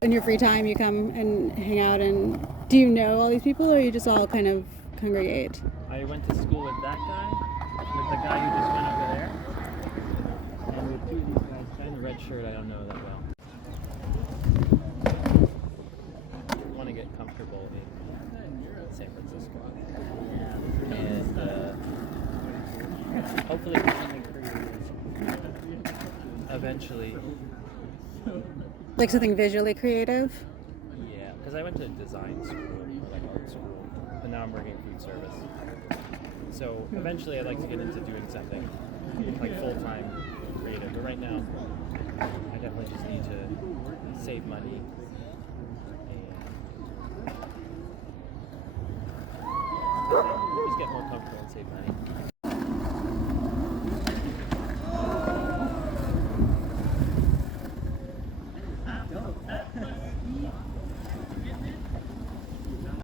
In your free time, you come and hang out, and do you know all these people, or you just all kind of congregate? I went to school with that guy, with the guy who just went over there, and with two of these guys. The guy in the red shirt I don't know that well. I want to get comfortable in San Francisco, and hopefully become a career eventually. Like something visually creative? Yeah, because I went to design school, or like art school, but now I'm working food service. So eventually I'd like to get into doing something like full-time creative, but right now I definitely just need to save money and just get more comfortable and save money.